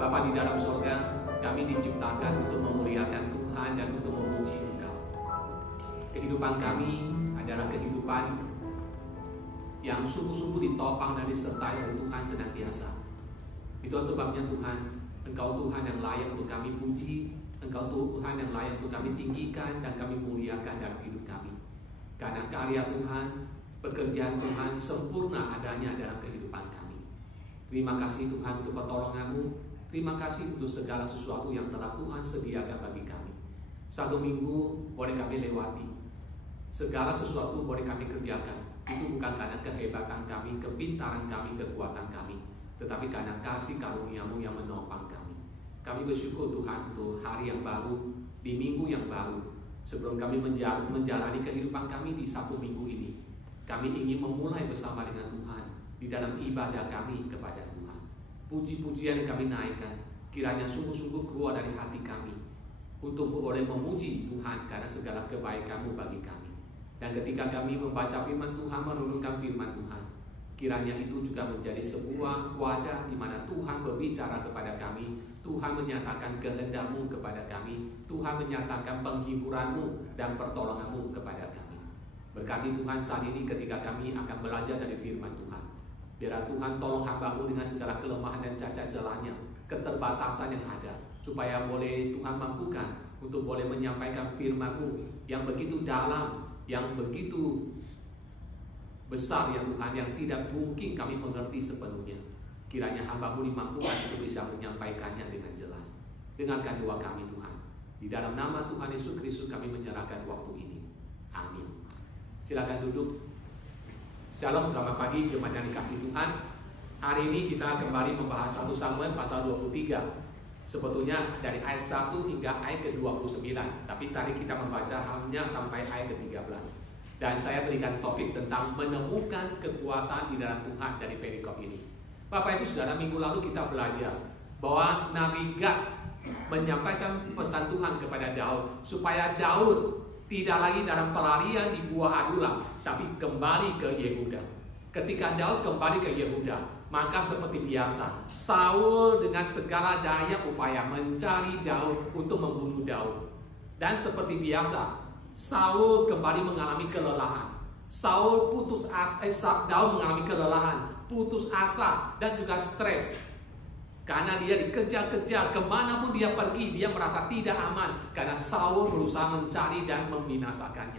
Bapa di dalam surga, kami diciptakan untuk memuliakan Tuhan dan untuk memuji Engkau. Kehidupan kami adalah kehidupan yang sungguh-sungguh ditopang dan disertai oleh Tuhan senantiasa. Itulah sebabnya Tuhan, Engkau Tuhan yang layak untuk kami puji, Engkau Tuhan yang layak untuk kami tinggikan dan kami muliakan dalam hidup kami. Karena karya Tuhan, pekerjaan Tuhan sempurna adanya dalam kehidupan kami. Terima kasih Tuhan untuk pertolongan-Mu. Terima kasih untuk segala sesuatu yang telah Tuhan sediakan bagi kami. Satu minggu boleh kami lewati, segala sesuatu boleh kami kerjakan. Itu bukan karena kehebatan kami, kepintaran kami, kekuatan kami, tetapi karena kasih karunia-Mu yang menopang kami. Kami bersyukur Tuhan untuk hari yang baru, di minggu yang baru. Sebelum kami menjalani kehidupan kami di satu minggu ini, kami ingin memulai bersama dengan Tuhan di dalam ibadah kami kepada Tuhan. Puji-pujian yang kami naikkan kiranya sungguh-sungguh keluar dari hati kami untuk boleh memuji Tuhan karena segala kebaikan-Mu bagi kami. Dan ketika kami membaca firman Tuhan, merenungkan firman Tuhan, kiranya itu juga menjadi sebuah wadah di mana Tuhan berbicara kepada kami, Tuhan menyatakan kehendak-Mu kepada kami, Tuhan menyatakan penghiburan-Mu dan pertolongan-Mu kepada kami. Berkati Tuhan saat ini ketika kami akan belajar dari firman Tuhan. Biar Tuhan tolong hamba-Mu dengan segala kelemahan dan cacat celahnya, keterbatasan yang ada, supaya boleh Tuhan mampukan untuk boleh menyampaikan firman-Mu yang begitu dalam, yang begitu besar ya Tuhan, yang tidak mungkin kami mengerti sepenuhnya. Kiranya hamba-Mu dimampukan untuk bisa menyampaikannya dengan jelas. Dengarkan doa kami Tuhan. Di dalam nama Tuhan Yesus Kristus kami menyerahkan waktu ini. Amin. Silakan duduk. Shalom, selamat pagi jemaat yang dikasihi Tuhan. Hari ini kita kembali membahas 1 Samuel pasal 23. Sebetulnya dari ayat 1 hingga ayat ke-29, tapi tadi kita membaca hanya sampai ayat ke-13. Dan saya berikan topik tentang menemukan kekuatan di dalam Tuhan dari perikop ini. Bapak Ibu Saudara, minggu lalu kita belajar bahwa Nabi Gad menyampaikan pesan Tuhan kepada Daud supaya Daud tidak lagi dalam pelarian di Gua Adulam, tapi kembali ke Yehuda. Ketika Daud kembali ke Yehuda, maka seperti biasa, Saul dengan segala daya upaya mencari Daud untuk membunuh Daud. Dan seperti biasa, Saul kembali mengalami kelelahan. Daud mengalami kelelahan, putus asa, dan juga stres. Karena dia dikejar-kejar, kemanapun dia pergi, dia merasa tidak aman. Karena Saul berusaha mencari dan membinasakannya.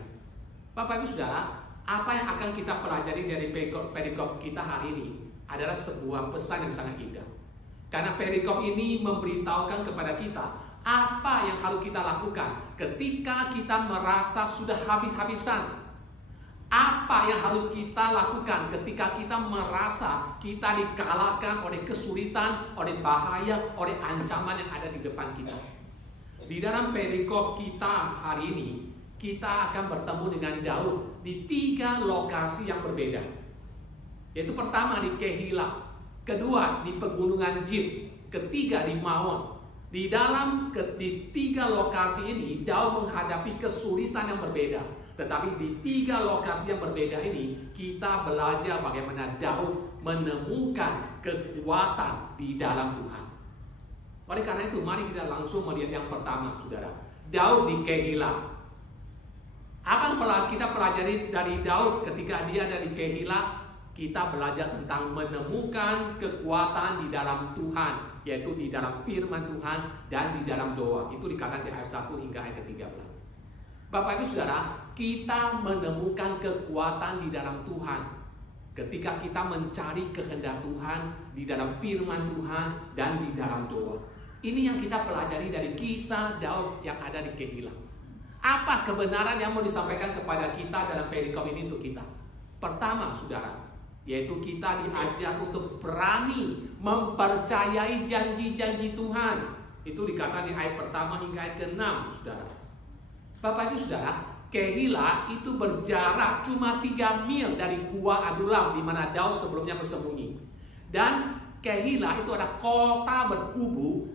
Bapak Ibu Saudara, apa yang akan kita pelajari dari perikop kita hari ini adalah sebuah pesan yang sangat indah. Karena perikop ini memberitahukan kepada kita apa yang harus kita lakukan ketika kita merasa sudah habis-habisan. Apa yang harus kita lakukan ketika kita merasa kita dikalahkan oleh kesulitan, oleh bahaya, oleh ancaman yang ada di depan kita. Di dalam perikop kita hari ini, kita akan bertemu dengan Daud di 3 lokasi yang berbeda. Yaitu pertama di Kehila, kedua di Pegunungan Zif, ketiga di Maon. Di 3 lokasi ini, Daud menghadapi kesulitan yang berbeda. Tetapi di 3 lokasi yang berbeda ini, kita belajar bagaimana Daud menemukan kekuatan di dalam Tuhan. Oleh karena itu, mari kita langsung melihat yang pertama, saudara. Daud di Kehila. Apa yang kita pelajari dari Daud ketika dia ada di Kehila? Kita belajar tentang menemukan kekuatan di dalam Tuhan, yaitu di dalam firman Tuhan dan di dalam doa. Itu dikatakan di ayat 1 hingga ayat ke-13. Bapak Ibu Saudara, kita menemukan kekuatan di dalam Tuhan ketika kita mencari kehendak Tuhan di dalam firman Tuhan dan di dalam doa. Ini yang kita pelajari dari kisah Daud yang ada di Kehila. Apa kebenaran yang mau disampaikan kepada kita dalam perikop ini untuk kita? Pertama, saudara, yaitu kita diajar untuk berani mempercayai janji-janji Tuhan. Itu dikatakan di ayat pertama hingga ayat ke-6, saudara. Bapak Ibu Saudara, Kehila itu berjarak cuma 3 mil dari Gua Adulam di mana Daud sebelumnya bersembunyi. Dan Kehila itu adalah kota berkubu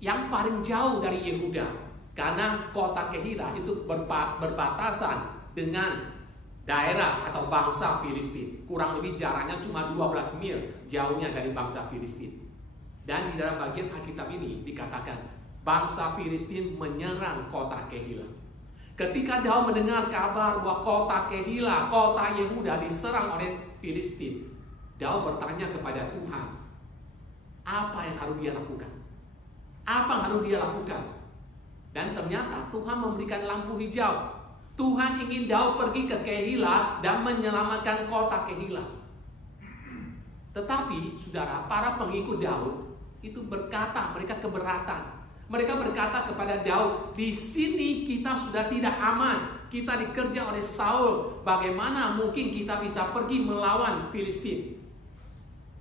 yang paling jauh dari Yehuda. Karena kota Kehila itu berbatasan dengan daerah atau bangsa Filistin. Kurang lebih jaraknya cuma 12 mil jauhnya dari bangsa Filistin. Dan di dalam bagian Alkitab ini dikatakan bangsa Filistin menyerang kota Kehila. Ketika Daud mendengar kabar bahwa kota Kehila, kota Yehuda diserang oleh Filistin, Daud bertanya kepada Tuhan, apa yang harus dia lakukan? Apa yang harus dia lakukan? Dan ternyata Tuhan memberikan lampu hijau. Tuhan ingin Daud pergi ke Kehila dan menyelamatkan kota Kehila. Tetapi saudara, para pengikut Daud itu berkata, mereka keberatan. Mereka berkata kepada Daud, di sini kita sudah tidak aman. Kita dikerja oleh Saul. Bagaimana mungkin kita bisa pergi melawan Filistin?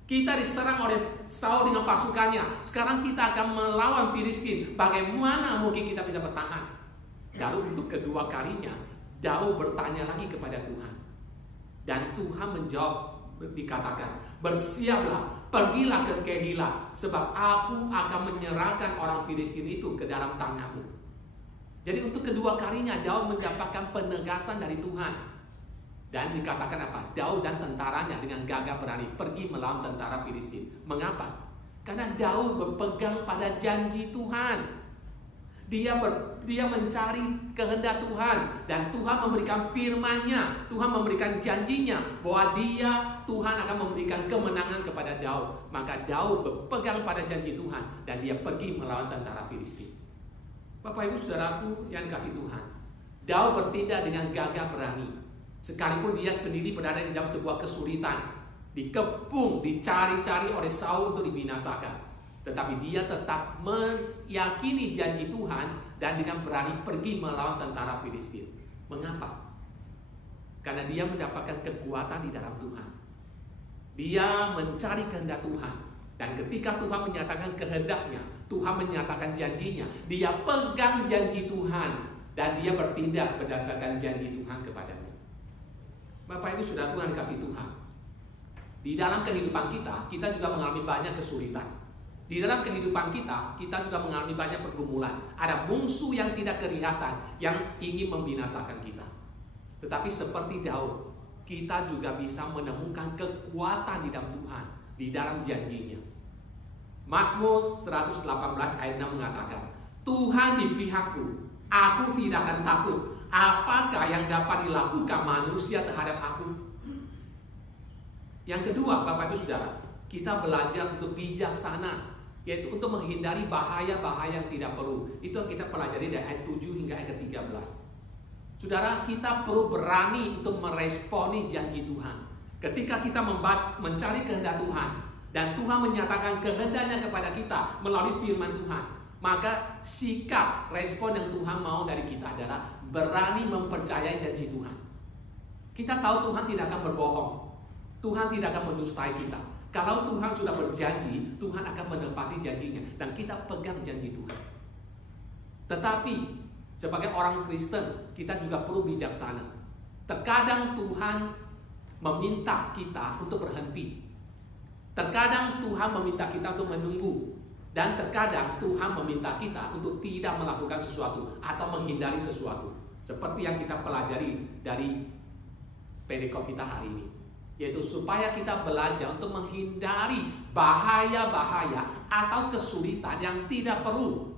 Kita diserang oleh Saul dengan pasukannya. Sekarang kita akan melawan Filistin. Bagaimana mungkin kita bisa bertahan? Lalu untuk kedua kalinya Daud bertanya lagi kepada Tuhan. Dan Tuhan menjawab, dikatakan, bersiaplah, pergilah ke Kehila, sebab aku akan menyerahkan orang Filistin itu ke dalam tanganmu. Jadi untuk kedua kalinya Daud mendapatkan penegasan dari Tuhan. Dan dikatakan apa? Daud dan tentaranya dengan gagah berani pergi melawan tentara Filistin. Mengapa? Karena Daud berpegang pada janji Tuhan. Dia mencari kehendak Tuhan, dan Tuhan memberikan firman-Nya, Tuhan memberikan janjinya bahwa Tuhan akan memberikan kemenangan kepada Daud. Maka Daud berpegang pada janji Tuhan dan dia pergi melawan tentara Filistin. Bapak Ibu Saudaraku yang kasih Tuhan, Daud bertindak dengan gagah berani. Sekalipun dia sendiri berada di dalam sebuah kesulitan, dikepung, dicari-cari oleh Saul untuk dibinasakan. Tetapi dia tetap meyakini janji Tuhan dan dengan berani pergi melawan tentara Filistin. Mengapa? Karena dia mendapatkan kekuatan di dalam Tuhan. Dia mencari kehendak Tuhan. Dan ketika Tuhan menyatakan kehendaknya, Tuhan menyatakan janjinya, dia pegang janji Tuhan dan dia bertindak berdasarkan janji Tuhan kepadanya. Bapak Ibu Saudara Tuhan dikasih Tuhan, di dalam kehidupan kita juga mengalami banyak kesulitan. Di dalam kehidupan kita juga mengalami banyak pergumulan. Ada musuh yang tidak kelihatan yang ingin membinasakan kita. Tetapi seperti Daud, kita juga bisa menemukan kekuatan di dalam Tuhan, di dalam janjinya. Mazmur 118 ayat 6 mengatakan, Tuhan di pihakku, aku tidak akan takut. Apakah yang dapat dilakukan manusia terhadap aku? Yang kedua, Bapak Ibu Saudara, kita belajar untuk bijaksana, yaitu untuk menghindari bahaya-bahaya yang tidak perlu. Itu yang kita pelajari dari ayat 7 hingga ayat ke-13. Saudara, kita perlu berani untuk meresponi janji Tuhan. Ketika kita mencari kehendak Tuhan, dan Tuhan menyatakan kehendaknya kepada kita melalui firman Tuhan, maka sikap respon yang Tuhan mau dari kita adalah berani mempercayai janji Tuhan. Kita tahu Tuhan tidak akan berbohong. Tuhan tidak akan mendustai kita. Kalau Tuhan sudah berjanji, Tuhan akan menepati janjinya. Dan kita pegang janji Tuhan. Tetapi, sebagai orang Kristen, kita juga perlu bijaksana. Terkadang Tuhan meminta kita untuk berhenti. Terkadang Tuhan meminta kita untuk menunggu. Dan terkadang Tuhan meminta kita untuk tidak melakukan sesuatu atau menghindari sesuatu. Seperti yang kita pelajari dari perikop kita hari ini, yaitu supaya kita belajar untuk menghindari bahaya-bahaya atau kesulitan yang tidak perlu.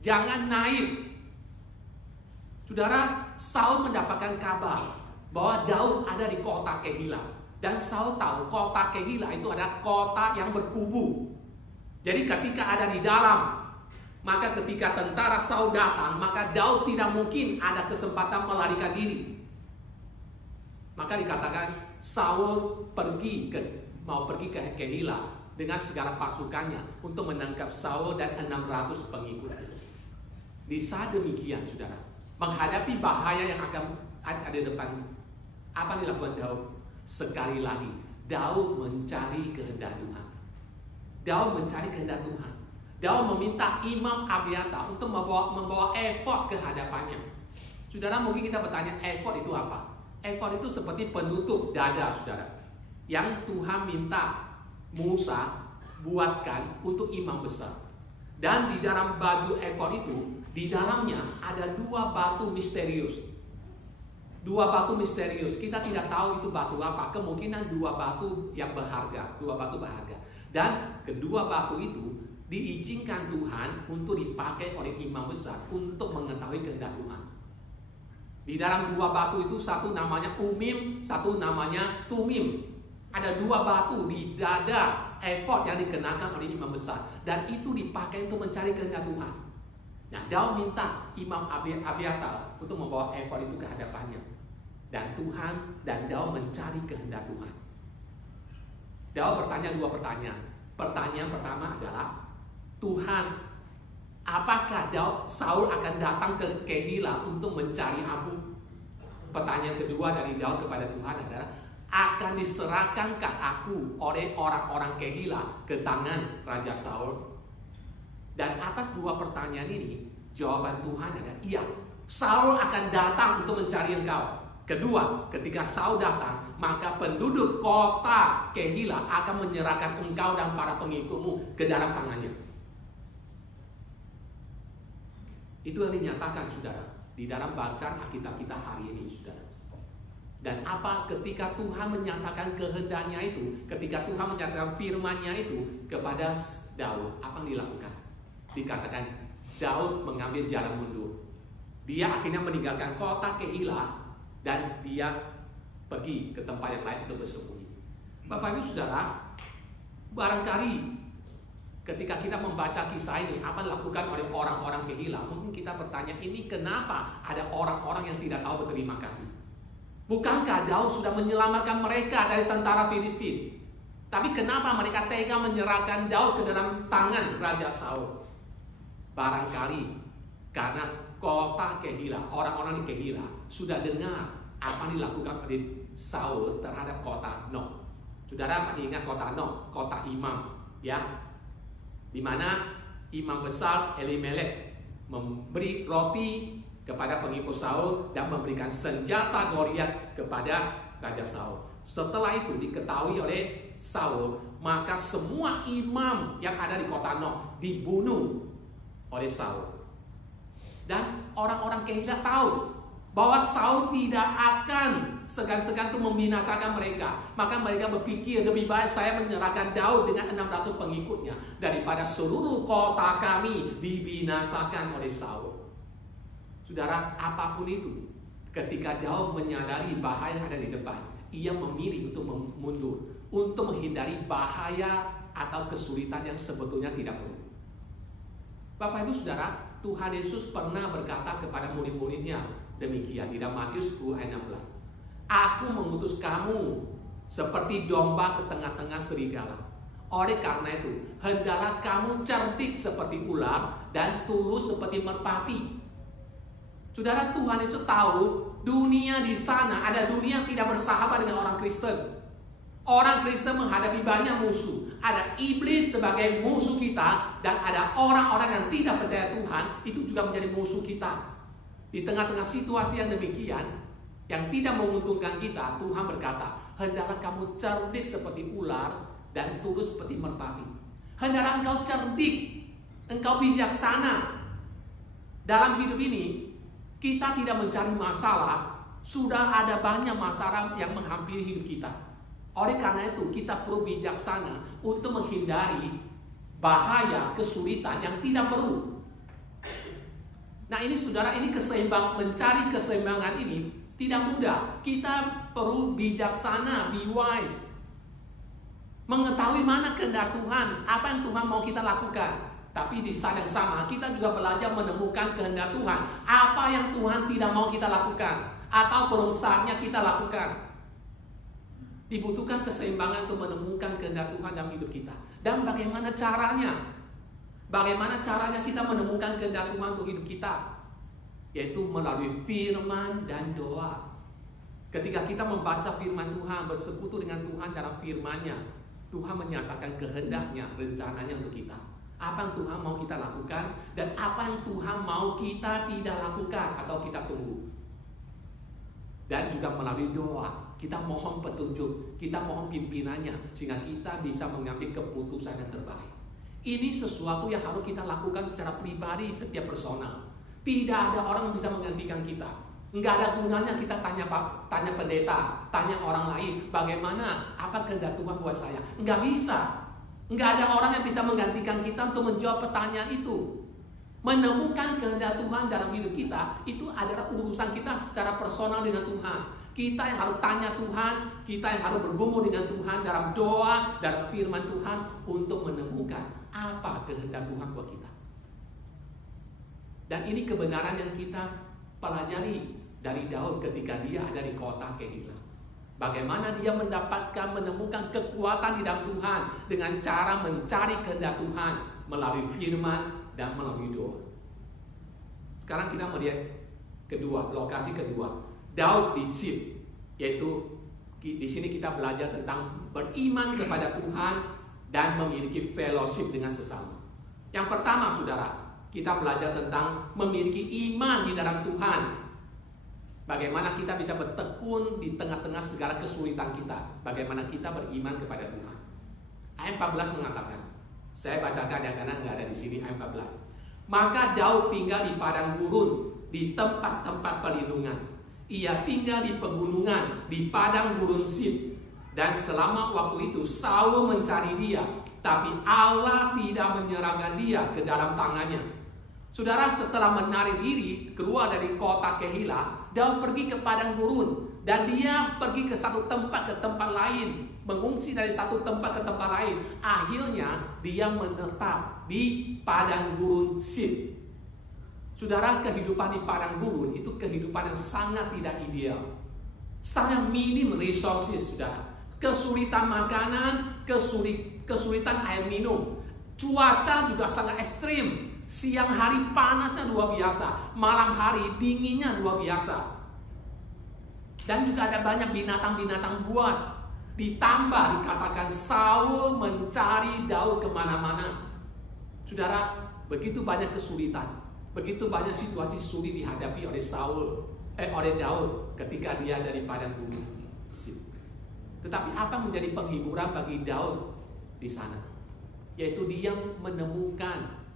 Jangan naif. Saudara, Saul mendapatkan kabar bahwa Daud ada di kota Kehila. Dan Saul tahu kota Kehila itu adalah kota yang berkubu. Jadi ketika ada di dalam, maka ketika tentara Saul datang, maka Daud tidak mungkin ada kesempatan melarikan diri. Maka dikatakan Saul mau pergi ke Kehila dengan segala pasukannya untuk menangkap Saul dan 600 pengikutnya. Di saat demikian, saudara, menghadapi bahaya yang akan ada di depan, apa yang dilakukan Daud? Sekali lagi, Daud mencari kehendak Tuhan. Daud mencari kehendak Tuhan. Daud meminta Imam Abiatar untuk membawa efod ke hadapannya. Saudara, mungkin kita bertanya, efod itu apa? Efod itu seperti penutup dada, saudara, yang Tuhan minta Musa buatkan untuk imam besar. Dan di dalam baju efod itu, di dalamnya ada 2 batu misterius. 2 batu misterius. Kita tidak tahu itu batu apa. Kemungkinan 2 batu yang berharga, 2 batu berharga. Dan kedua batu itu diizinkan Tuhan untuk dipakai oleh imam besar untuk mengetahui kehendak Tuhan. Di dalam dua batu itu, satu namanya Umim, satu namanya Tumim. Ada dua batu di dada efod yang dikenakan oleh imam besar, dan itu dipakai untuk mencari kehendak Tuhan. Nah, Daud minta Imam Abiatar untuk membawa efod itu ke hadapannya, dan Tuhan dan Daud mencari kehendak Tuhan. Daud bertanya dua pertanyaan. Pertanyaan pertama adalah, Tuhan, apakah Saul akan datang ke Kehila untuk mencari Abu? Pertanyaan kedua dari Daud kepada Tuhan adalah, akan diserahkankah aku oleh orang-orang Kehila ke tangan Raja Saul? Dan atas dua pertanyaan ini, jawaban Tuhan adalah iya, Saul akan datang untuk mencari engkau. Kedua, ketika Saul datang, maka penduduk kota Kehila akan menyerahkan engkau dan para pengikutmu ke dalam tangannya. Itu yang dinyatakan, saudara, di dalam bacaan Alkitab kita hari ini, saudara. Dan apa ketika Tuhan menyatakan kehendaknya itu, ketika Tuhan menyatakan firman-Nya itu kepada Daud, apa yang dilakukan? Dikatakan Daud mengambil jalan mundur. Dia akhirnya meninggalkan kota Kehila dan dia pergi ke tempat yang lain untuk bersembunyi. Bapak Ibu Saudara, barangkali ketika kita membaca kisah ini, apa dilakukan oleh orang-orang Kehila, mungkin kita bertanya, ini kenapa ada orang-orang yang tidak tahu berterima kasih? Bukankah Daud sudah menyelamatkan mereka dari tentara Filistin? Tapi kenapa mereka tega menyerahkan Daud ke dalam tangan Raja Saul? Barangkali karena kota Kehila, orang-orang di Kehila sudah dengar apa yang dilakukan oleh Saul terhadap kota Nob. Saudara masih ingat kota Nob, kota imam, ya? Di mana imam besar Elimelek memberi roti kepada pengikut Saul dan memberikan senjata Goliat kepada Raja Saul. Setelah itu diketahui oleh Saul, maka semua imam yang ada di kota Nob dibunuh oleh Saul. Dan orang-orang Kehila tahu bahwa Saul tidak akan segan-segan untuk membinasakan mereka. Maka mereka berpikir, lebih baik saya menyerahkan Daud dengan 600 pengikutnya daripada seluruh kota kami dibinasakan oleh Saul. Saudara, apapun itu, ketika Daud menyadari bahaya yang ada di depan, ia memilih untuk mundur, untuk menghindari bahaya atau kesulitan yang sebetulnya tidak perlu. Bapak Ibu Saudara, Tuhan Yesus pernah berkata kepada murid-muridnya demikian di dalam Matius 10 ayat 16. Aku mengutus kamu seperti domba ke tengah-tengah serigala. Oleh karena itu, hendaklah kamu cerdik seperti ular dan tulus seperti merpati. Saudara, Tuhan Yesus tahu dunia di sana, ada dunia yang tidak bersahabat dengan orang Kristen. Orang Kristen menghadapi banyak musuh. Ada iblis sebagai musuh kita, dan ada orang-orang yang tidak percaya Tuhan, itu juga menjadi musuh kita. Di tengah-tengah situasi yang demikian, yang tidak menguntungkan kita, Tuhan berkata, hendaklah kamu cerdik seperti ular dan tulus seperti merpati. Hendaklah engkau cerdik, engkau bijaksana. Dalam hidup ini, kita tidak mencari masalah, sudah ada banyak masalah yang menghampiri hidup kita. Oleh karena itu, kita perlu bijaksana untuk menghindari bahaya, kesulitan yang tidak perlu. Nah ini saudara, ini mencari keseimbangan ini tidak mudah. Kita perlu bijaksana, be wise. Mengetahui mana kehendak Tuhan, apa yang Tuhan mau kita lakukan. Tapi di saat yang sama, kita juga belajar menemukan kehendak Tuhan. Apa yang Tuhan tidak mau kita lakukan, atau belum saatnya kita lakukan. Dibutuhkan keseimbangan untuk menemukan kehendak Tuhan dalam hidup kita. Dan bagaimana caranya? Bagaimana caranya kita menemukan kehendak Tuhan untuk hidup kita? Yaitu melalui firman dan doa. Ketika kita membaca firman Tuhan, bersekutu dengan Tuhan dalam firman-Nya, Tuhan menyatakan kehendaknya, rencananya untuk kita. Apa yang Tuhan mau kita lakukan, dan apa yang Tuhan mau kita tidak lakukan atau kita tunggu. Dan juga melalui doa, kita mohon petunjuk, kita mohon pimpinannya, sehingga kita bisa mengambil keputusan yang terbaik. Ini sesuatu yang harus kita lakukan secara pribadi, setiap personal. Tidak ada orang yang bisa menggantikan kita. Nggak ada gunanya kita tanya pendeta, tanya orang lain, bagaimana, apa kehendak Tuhan buat saya. Nggak bisa. Nggak ada orang yang bisa menggantikan kita untuk menjawab pertanyaan itu. Menemukan kehendak Tuhan dalam hidup kita itu adalah urusan kita secara personal dengan Tuhan. Kita yang harus tanya Tuhan, kita yang harus bergumul dengan Tuhan dalam doa, dalam firman Tuhan untuk menemukan apa kehendak Tuhan buat kita. Dan ini kebenaran yang kita pelajari dari Daud ketika dia ada di kota Kehilah. Bagaimana dia menemukan kekuatan di dalam Tuhan dengan cara mencari kehendak Tuhan melalui firman dan melalui doa. Sekarang kita melihat lokasi kedua, Daud di Sif, yaitu di sini kita belajar tentang beriman kepada Tuhan dan memiliki fellowship dengan sesama. Yang pertama, saudara, kita belajar tentang memiliki iman di dalam Tuhan. Bagaimana kita bisa bertekun di tengah-tengah segala kesulitan kita. Bagaimana kita beriman kepada Tuhan. Ayat 14 mengatakan, saya bacakan ya karena nggak ada di sini ayat 14. Maka Daud tinggal di padang gurun, di tempat-tempat perlindungan. Ia tinggal di pegunungan, di padang gurun Sif. Dan selama waktu itu Saul mencari dia, tapi Allah tidak menyerahkan dia ke dalam tangannya. Saudara, setelah menarik diri keluar dari kota Kehilah, Daud pergi ke padang gurun. Dan dia pergi ke satu tempat ke tempat lain, mengungsi dari satu tempat ke tempat lain. Akhirnya dia menetap di padang gurun Sif. Saudara, kehidupan di padang gurun itu kehidupan yang sangat tidak ideal, sangat minim resources, saudara. Kesulitan makanan, kesulitan air minum, cuaca juga sangat ekstrim. Siang hari panasnya luar biasa, malam hari dinginnya luar biasa. Dan juga ada banyak binatang-binatang buas. Ditambah dikatakan Saul mencari Daud kemana-mana. Saudara, begitu banyak kesulitan, begitu banyak situasi sulit dihadapi oleh oleh Daud ketika dia ada di padang gurun. Tetapi apa menjadi penghiburan bagi Daud di sana? Yaitu dia menemukan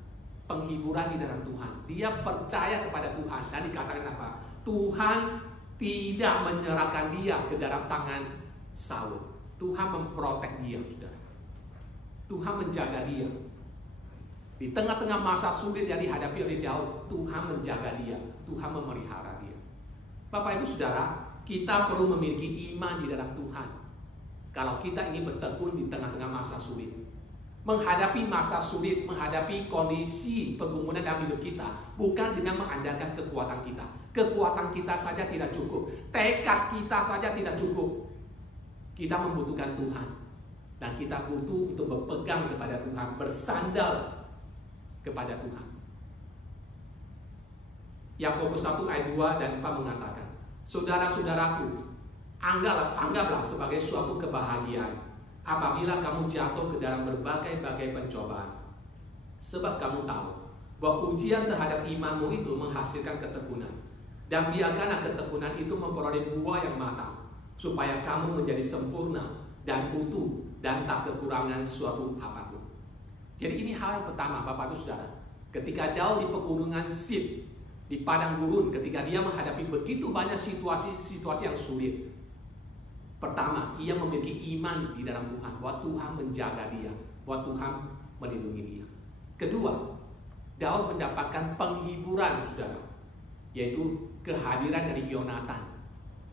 penghiburan di dalam Tuhan. Dia percaya kepada Tuhan. Dan dikatakan apa? Tuhan tidak menyerahkan dia ke dalam tangan Saul. Tuhan memprotek dia, saudara. Tuhan menjaga dia. Di tengah-tengah masa sulit yang dihadapi oleh Daud, Tuhan menjaga dia. Tuhan memelihara dia. Bapak Ibu Saudara, kita perlu memiliki iman di dalam Tuhan. Kalau kita ingin bertekun di tengah-tengah masa sulit. Menghadapi masa sulit, menghadapi kondisi pergumulan dalam hidup kita, bukan dengan mengandalkan kekuatan kita. Kekuatan kita saja tidak cukup, tekad kita saja tidak cukup. Kita membutuhkan Tuhan, dan kita butuh untuk berpegang kepada Tuhan, bersandar kepada Tuhan. Yakobus 1 ayat 2 dan 4 mengatakan, saudara-saudaraku, anggaplah sebagai suatu kebahagiaan apabila kamu jatuh ke dalam berbagai-bagai pencobaan. Sebab kamu tahu bahwa ujian terhadap imanmu itu menghasilkan ketekunan. Dan biarkanlah ketekunan itu memperoleh buah yang matang, supaya kamu menjadi sempurna dan utuh dan tak kekurangan suatu apapun. Jadi ini hal yang pertama, Bapak Ibu Saudara. Ketika Daud di pegunungan Sif, di padang gurun, ketika dia menghadapi begitu banyak situasi yang sulit. Pertama, ia memiliki iman di dalam Tuhan, bahwa Tuhan menjaga dia, bahwa Tuhan melindungi dia. Kedua, Daud mendapatkan penghiburan, saudara, yaitu kehadiran dari Yonatan,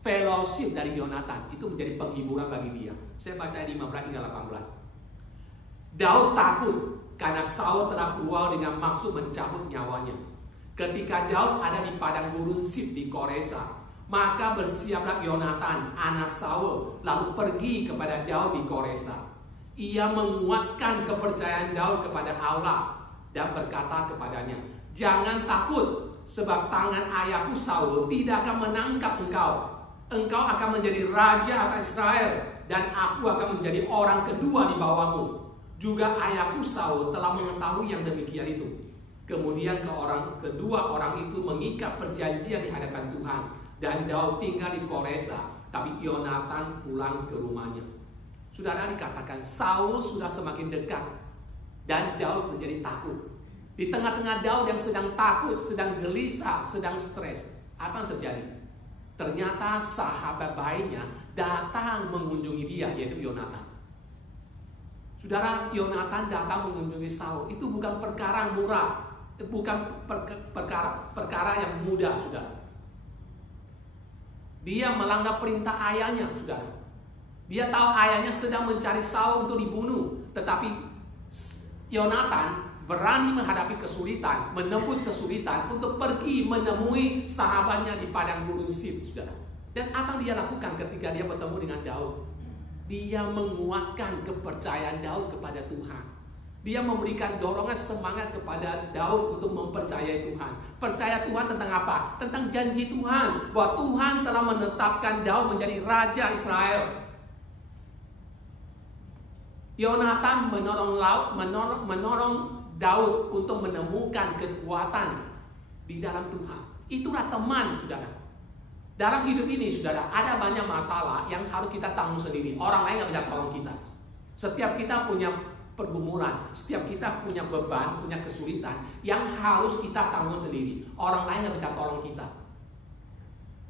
fellowship dari Yonatan, itu menjadi penghiburan bagi dia. Saya baca 15 hingga 18. Daud takut karena Saul telah keluar dengan maksud mencabut nyawanya. Ketika Daud ada di padang gurun Sif di Koresa, maka bersiaplah Yonatan, anak Saul, lalu pergi kepada Daud di Koresa. Ia menguatkan kepercayaan Daud kepada Allah dan berkata kepadanya, jangan takut, sebab tangan ayahku Saul tidak akan menangkap engkau. Engkau akan menjadi raja atas Israel, dan aku akan menjadi orang kedua di bawahmu. Juga ayahku Saul telah mengetahui yang demikian itu. Kemudian kedua orang itu mengikat perjanjian di hadapan Tuhan, dan Daud tinggal di Koresa, tapi Yonatan pulang ke rumahnya. Saudara, dikatakan Saul sudah semakin dekat, dan Daud menjadi takut. Di tengah-tengah Daud yang sedang takut, sedang gelisah, sedang stres, apa yang terjadi? Ternyata sahabat baiknya datang mengunjungi dia, yaitu Yonatan. Saudara, Yonatan datang mengunjungi Saul. Itu bukan perkara murah, bukan perkara yang mudah, saudara. Dia melanggar perintah ayahnya, saudara. Dia tahu ayahnya sedang mencari Saul untuk dibunuh, tetapi Yonatan berani menghadapi kesulitan, menembus kesulitan untuk pergi menemui sahabatnya di padang gurun Sif, saudara. Dan apa yang dia lakukan ketika dia bertemu dengan Daud? Dia menguatkan kepercayaan Daud kepada Tuhan. Dia memberikan dorongan semangat kepada Daud untuk mempercayai Tuhan. Percaya Tuhan tentang apa? Tentang janji Tuhan bahwa Tuhan telah menetapkan Daud menjadi raja Israel. Yonatan menolong Daud untuk menemukan kekuatan di dalam Tuhan. Itulah teman, saudara. Dalam hidup ini, saudara, ada banyak masalah yang harus kita tanggung sendiri. Orang lain nggak bisa tolong kita. Setiap kita punya pergumulan, setiap kita punya beban, punya kesulitan yang harus kita tanggung sendiri. Orang lain nggak bisa tolong kita.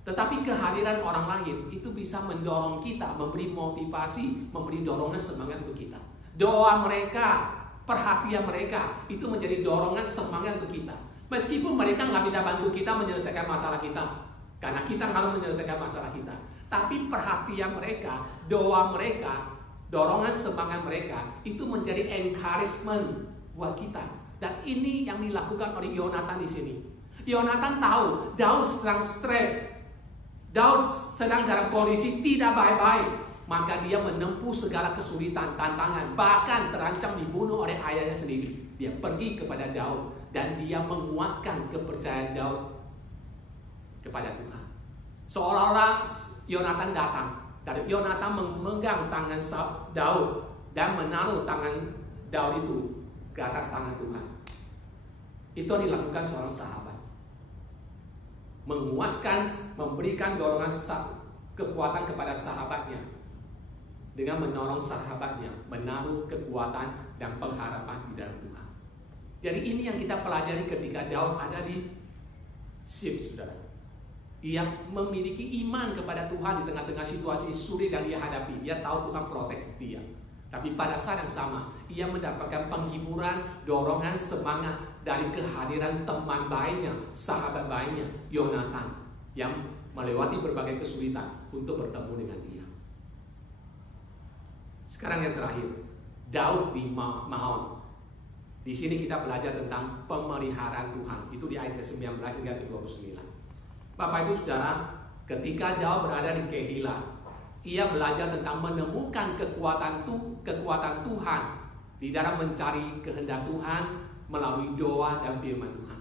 Tetapi kehadiran orang lain itu bisa mendorong kita, memberi motivasi, memberi dorongan semangat untuk kita. Doa mereka, perhatian mereka, itu menjadi dorongan semangat untuk kita. Meskipun mereka nggak bisa bantu kita menyelesaikan masalah kita, karena kita harus menyelesaikan masalah kita. Tapi perhatian mereka, doa mereka, dorongan semangat mereka, itu menjadi encouragement buat kita. Dan ini yang dilakukan oleh Yonatan di sini. Yonatan tahu Daud sedang stres, Daud sedang dalam kondisi tidak baik-baik, maka dia menempuh segala kesulitan, tantangan, bahkan terancam dibunuh oleh ayahnya sendiri. Dia pergi kepada Daud dan dia menguatkan kepercayaan Daud kepada Tuhan. Seolah-olah Yonatan datang, dan Yonatan memegang tangan Daud dan menaruh tangan Daud itu ke atas tangan Tuhan. Itu yang dilakukan seorang sahabat. Menguatkan, memberikan dorongan kekuatan kepada sahabatnya dengan menolong sahabatnya menaruh kekuatan dan pengharapan di dalam Tuhan. Jadi ini yang kita pelajari ketika Daud ada di Sif, saudara. Dia memiliki iman kepada Tuhan di tengah-tengah situasi sulit yang dia hadapi. Dia tahu Tuhan protek dia. Tapi pada saat yang sama, ia mendapatkan penghiburan, dorongan, semangat dari kehadiran teman baiknya, sahabat baiknya, Yonatan, yang melewati berbagai kesulitan untuk bertemu dengan dia. Sekarang yang terakhir, Daud di Maon. Di sini kita belajar tentang pemeliharaan Tuhan. Itu di ayat ke-19 hingga ke-29. Bapak Ibu Saudara, ketika Daud berada di Kehila, ia belajar tentang menemukan kekuatan Tuhan di dalam mencari kehendak Tuhan melalui doa dan firman Tuhan.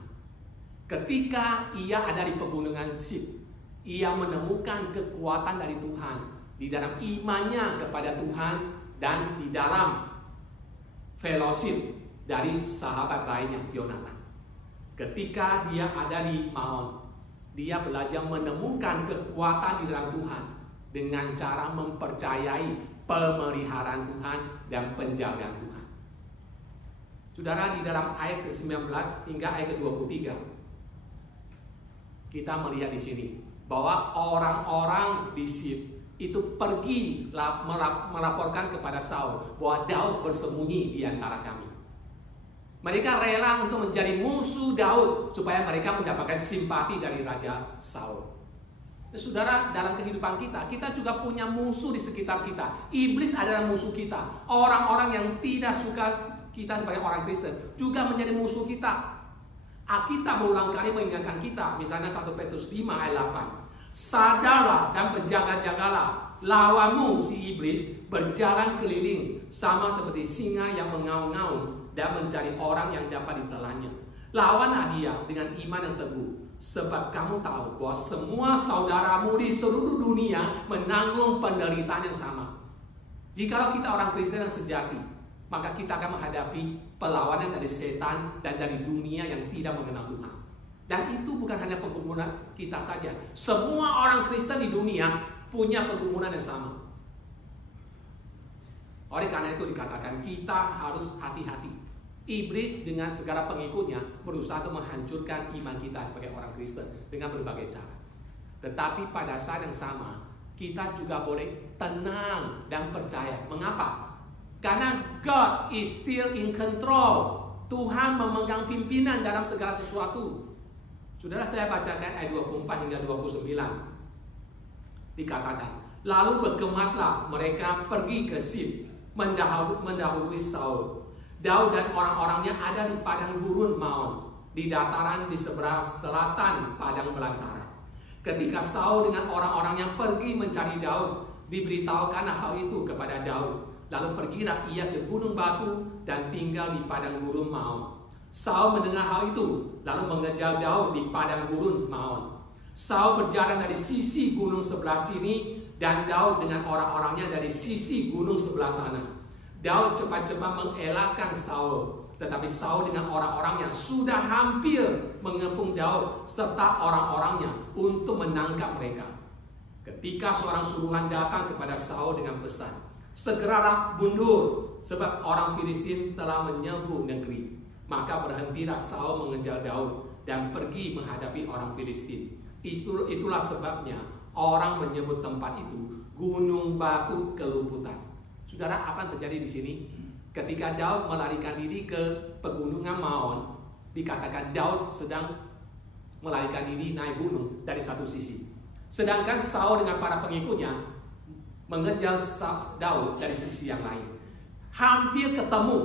Ketika ia ada di pegunungan Sif, ia menemukan kekuatan dari Tuhan di dalam imannya kepada Tuhan dan di dalam fellowship dari sahabat lainnya, Yonatan. Ketika dia ada di Maon, dia belajar menemukan kekuatan di dalam Tuhan dengan cara mempercayai pemeliharaan Tuhan dan penjagaan Tuhan. Saudara, di dalam ayat 19 hingga ayat ke-23, kita melihat di sini bahwa orang-orang di Sif itu pergi melaporkan kepada Saul bahwa Daud bersembunyi di antara kami. Mereka rela untuk menjadi musuh Daud supaya mereka mendapatkan simpati dari Raja Saul. Saudara, dalam kehidupan kita juga punya musuh di sekitar kita. Iblis adalah musuh kita. Orang-orang yang tidak suka kita sebagai orang Kristen juga menjadi musuh kita. Alkitab berulang kali mengingatkan kita, misalnya 1 Petrus 5 ayat 8. Sadarlah dan berjaga-jagalah, lawanmu si iblis berjalan keliling sama seperti singa yang mengaum-ngaum dan mencari orang yang dapat ditelannya. Lawanlah dia dengan iman yang teguh, sebab kamu tahu bahwa semua saudaramu di seluruh dunia menanggung penderitaan yang sama. Jikalau kita orang Kristen yang sejati, maka kita akan menghadapi perlawanan dari setan dan dari dunia yang tidak mengenal Tuhan. Dan itu bukan hanya pergumulan kita saja. Semua orang Kristen di dunia punya pergumulan yang sama. Oleh karena itu dikatakan kita harus hati-hati. Iblis dengan segala pengikutnya berusaha untuk menghancurkan iman kita sebagai orang Kristen dengan berbagai cara. Tetapi pada saat yang sama, kita juga boleh tenang dan percaya. Mengapa? Karena God is still in control. Tuhan memegang pimpinan dalam segala sesuatu. Saudara, saya bacakan ayat 24 hingga 29. Dikatakan, lalu bergemaslah mereka pergi ke Sif, mendahului Saul. Daud dan orang-orangnya ada di padang gurun Maon, di dataran di sebelah selatan padang belantara. Ketika Saul dengan orang-orangnya pergi mencari Daud, diberitahukan hal itu kepada Daud. Lalu pergilah ia ke gunung batu dan tinggal di padang gurun Maon. Saul mendengar hal itu, lalu mengejar Daud di padang gurun Maon. Saul berjalan dari sisi gunung sebelah sini, dan Daud dengan orang-orangnya dari sisi gunung sebelah sana. Daud cepat-cepat mengelakkan Saul, tetapi Saul dengan orang-orangnya sudah hampir mengepung Daud serta orang-orangnya untuk menangkap mereka. Ketika seorang suruhan datang kepada Saul dengan pesan, segeralah mundur, sebab orang Filistin telah menyerbu negeri. Maka berhentilah Saul mengejar Daud dan pergi menghadapi orang Filistin. Itulah sebabnya orang menyebut tempat itu Gunung Batu Keluputan. Saudara, apa yang terjadi di sini? Ketika Daud melarikan diri ke pegunungan Maon, dikatakan Daud sedang melarikan diri naik gunung dari satu sisi. Sedangkan Saul dengan para pengikutnya mengejar Daud dari sisi yang lain. Hampir ketemu,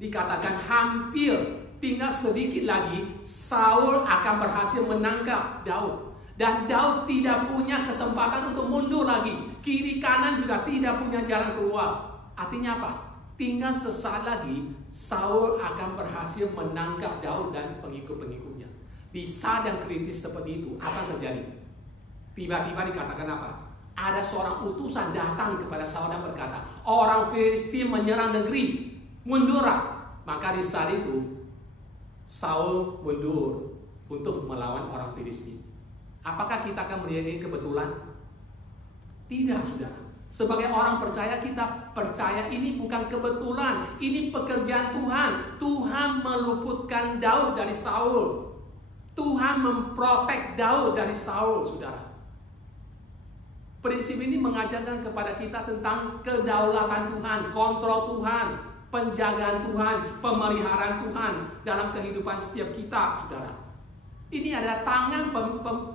dikatakan hampir, tinggal sedikit lagi Saul akan berhasil menangkap Daud. Dan Daud tidak punya kesempatan untuk mundur lagi. Kiri kanan juga tidak punya jalan keluar. Artinya apa? Tinggal sesaat lagi Saul akan berhasil menangkap Daud dan pengikut-pengikutnya. Di saat yang kritis seperti itu, apa yang terjadi? Tiba-tiba dikatakan apa? Ada seorang utusan datang kepada Saul dan berkata, orang Filistin menyerang negeri, mundurlah. Maka di saat itu Saul mundur untuk melawan orang Filistin. Apakah kita akan melihat ini kebetulan? Tidak, saudara. Sebagai orang percaya, kita percaya ini bukan kebetulan. Ini pekerjaan Tuhan. Tuhan meluputkan Daud dari Saul. Tuhan memprotek Daud dari Saul, saudara. Prinsip ini mengajarkan kepada kita tentang kedaulatan Tuhan, kontrol Tuhan, penjagaan Tuhan, pemeliharaan Tuhan dalam kehidupan setiap kita, saudara. Ini adalah tangan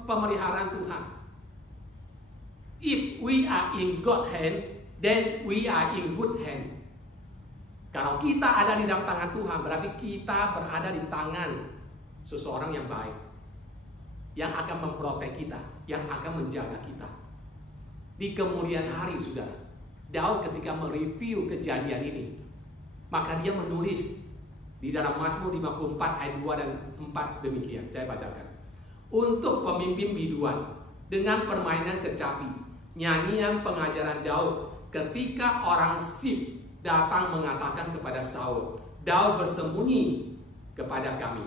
pemeliharaan Tuhan. If we are in God's hand, then we are in good hand. Kalau kita ada di dalam tangan Tuhan, berarti kita berada di tangan seseorang yang baik, yang akan memprotek kita, yang akan menjaga kita. Di kemudian hari, saudara, Daud ketika mereview kejadian ini, maka dia menulis di dalam Mazmur 54 ayat 2 dan 4 demikian. Saya bacakan. Untuk pemimpin biduan dengan permainan kecapi, nyanyian pengajaran Daud ketika orang Sif datang mengatakan kepada Saul, Daud bersembunyi kepada kami.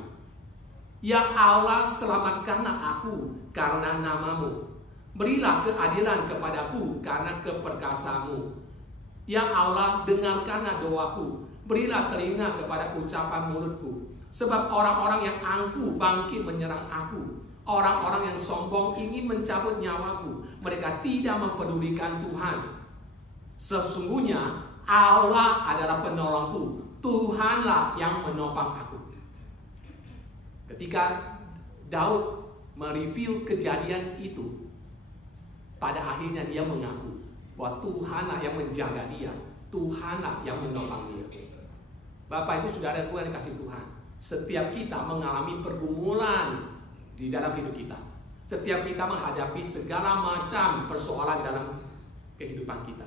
Ya Allah, selamatkanlah aku karena namamu. Berilah keadilan kepadaku karena keperkasaanmu. Ya Allah, dengarkanlah doaku. Berilah telinga kepada ucapan mulutku. Sebab orang-orang yang angkuh bangkit menyerang aku. Orang-orang yang sombong ingin mencabut nyawaku. Mereka tidak mempedulikan Tuhan. Sesungguhnya Allah adalah penolongku. Tuhanlah yang menopang aku. Ketika Daud mereview kejadian itu, pada akhirnya dia mengaku bahwa Tuhanlah yang menjaga dia, Tuhanlah yang menopang dia. Bapak Ibu Saudara yang dikasihi Tuhan, setiap kita mengalami pergumulan di dalam hidup kita. Setiap kita menghadapi segala macam persoalan dalam kehidupan kita.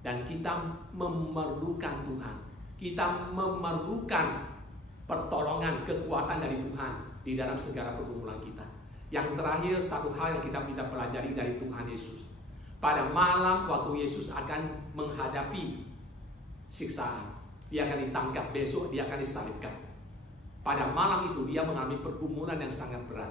Dan kita memerlukan Tuhan. Kita memerlukan pertolongan, kekuatan dari Tuhan di dalam segala pergumulan kita. Yang terakhir, satu hal yang kita bisa pelajari dari Tuhan Yesus. Pada malam waktu Yesus akan menghadapi siksaan, dia akan ditangkap, besok dia akan disalibkan. Pada malam itu dia mengalami pergumulan yang sangat berat.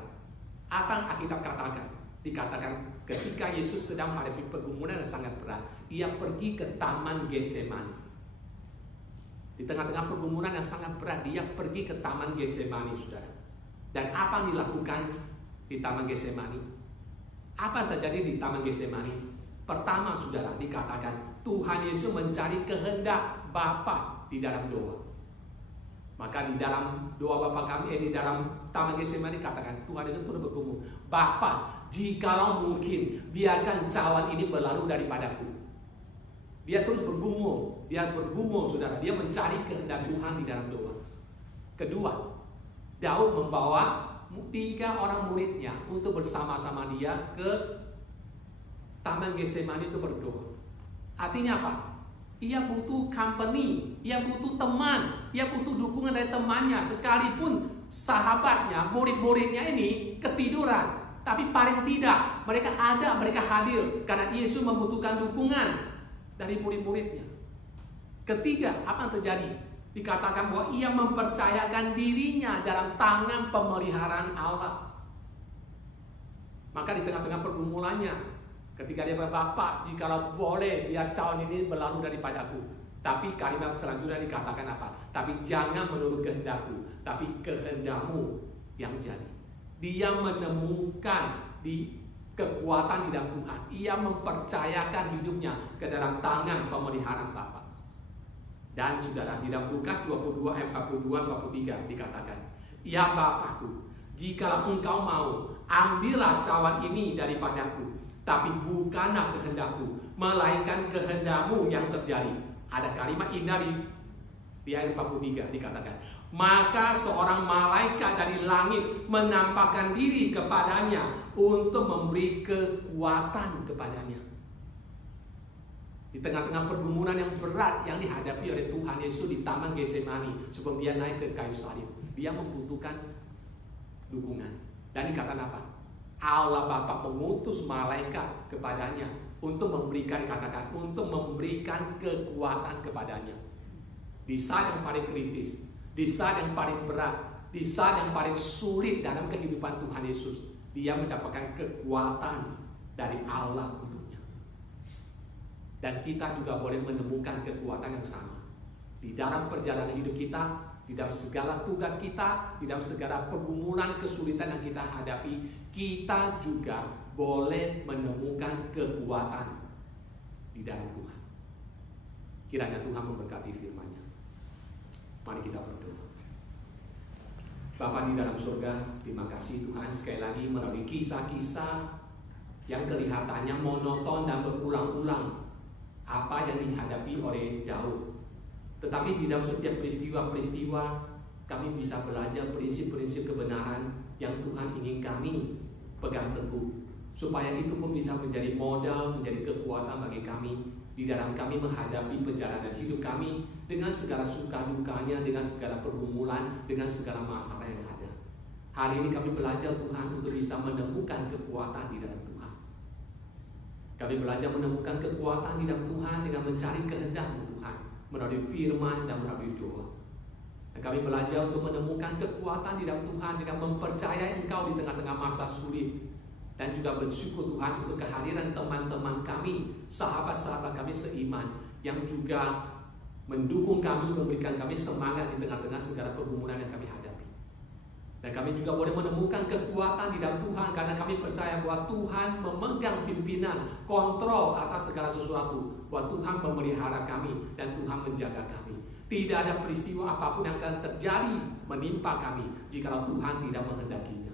Apa yang Alkitab katakan? Dikatakan ketika Yesus sedang menghadapi pergumulan yang sangat berat, dia pergi ke Taman Getsemani. Di tengah-tengah pergumulan yang sangat berat, dia pergi ke Taman Getsemani, saudara. Dan apa yang dilakukan di Taman Getsemani? Apa yang terjadi di Taman Getsemani? Pertama, saudara, dikatakan Tuhan Yesus mencari kehendak Bapa di dalam doa. Maka di dalam doa Bapa kami, di dalam Taman Getsemani katakan, Tuhan Yesus terus bergumul, Bapa, jikalau mungkin, biarkan cawan ini berlalu daripadaku. Dia terus bergumul, saudara. Dia mencari kehendak Tuhan di dalam doa. Kedua, Daud membawa 3 orang muridnya untuk bersama-sama dia ke Taman Getsemani itu berdoa. Artinya apa? Ia butuh company, ia butuh teman, ia butuh dukungan dari temannya. Sekalipun sahabatnya, murid-muridnya ini ketiduran, tapi paling tidak mereka ada, mereka hadir karena Yesus membutuhkan dukungan dari murid-muridnya. Ketiga, apa yang terjadi? Dikatakan bahwa ia mempercayakan dirinya dalam tangan pemeliharaan Allah. Maka di tengah-tengah pergumulannya, ketika dia berkata, jikalau boleh biar cawan ini berlalu daripadaku. Tapi kalimat selanjutnya dikatakan apa? Tapi jangan menurut kehendakku, tapi kehendakmu yang jadi. Dia menemukan di kekuatan di dalam Tuhan. Ia mempercayakan hidupnya ke dalam tangan pemeliharaan Bapa. Dan saudara, di dalam Lukas 22 ayat 42-43 dikatakan, ya Bapakku, jikalau engkau mau, ambillah cawan ini daripadaku. Tapi bukanlah kehendakku, melainkan kehendakmu yang terjadi. Ada kalimat indah di ayat 43 dikatakan, maka seorang malaikat dari langit menampakkan diri kepadanya untuk memberi kekuatan kepadanya. Di tengah-tengah pergumulan yang berat yang dihadapi oleh Tuhan Yesus di Taman Getsemani sebelum dia naik ke kayu salib, dia membutuhkan dukungan. Dan dikatakan apa? Allah Bapa mengutus malaikat kepadanya untuk memberikan, untuk memberikan kekuatan kepadanya. Di saat yang paling kritis, di saat yang paling berat, di saat yang paling sulit dalam kehidupan Tuhan Yesus, dia mendapatkan kekuatan dari Allah untuknya. Dan kita juga boleh menemukan kekuatan yang sama di dalam perjalanan hidup kita, di dalam segala tugas kita, di dalam segala pergumulan kesulitan yang kita hadapi. Kita juga boleh menemukan kekuatan di dalam Tuhan. Kiranya Tuhan memberkati firman-Nya. Mari kita berdoa. Bapa di dalam surga, terima kasih Tuhan sekali lagi melalui kisah-kisah yang kelihatannya monoton dan berulang-ulang apa yang dihadapi oleh Daud. Tetapi di dalam setiap peristiwa-peristiwa kami bisa belajar prinsip-prinsip kebenaran yang Tuhan ingin kami pegang teguh, supaya itu pun bisa menjadi modal, menjadi kekuatan bagi kami di dalam kami menghadapi perjalanan hidup kami dengan segala suka dukanya, dengan segala pergumulan, dengan segala masalah yang ada. Hari ini kami belajar Tuhan untuk bisa menemukan kekuatan di dalam Tuhan. Kami belajar menemukan kekuatan di dalam Tuhan dengan mencari kehendak-Mu Tuhan melalui firman dan melalui doa. Dan kami belajar untuk menemukan kekuatan di dalam Tuhan dengan mempercayai Engkau di tengah-tengah masa sulit. Dan juga bersyukur Tuhan untuk kehadiran teman-teman kami, sahabat-sahabat kami seiman, yang juga mendukung kami, memberikan kami semangat di tengah-tengah segala pergumulan yang kami hadapi. Dan kami juga boleh menemukan kekuatan di dalam Tuhan karena kami percaya bahwa Tuhan memegang pimpinan, kontrol atas segala sesuatu, bahwa Tuhan memelihara kami dan Tuhan menjaga kami. Tidak ada peristiwa apapun yang akan terjadi menimpa kami jikalau Tuhan tidak menghendakinya.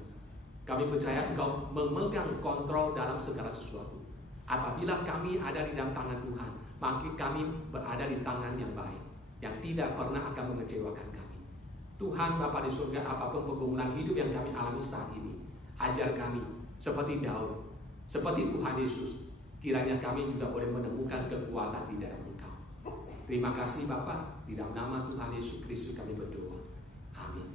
Kami percaya Engkau memegang kontrol dalam segala sesuatu. Apabila kami ada di dalam tangan Tuhan, maka kami berada di tangan yang baik, yang tidak pernah akan mengecewakan kami. Tuhan Bapa di surga, apapun pergumulan hidup yang kami alami saat ini, ajar kami seperti Daud, seperti Tuhan Yesus. Kiranya kami juga boleh menemukan kekuatan di dalam Engkau. Terima kasih Bapa, di dalam nama Tuhan Yesus Kristus kami berdoa. Amin.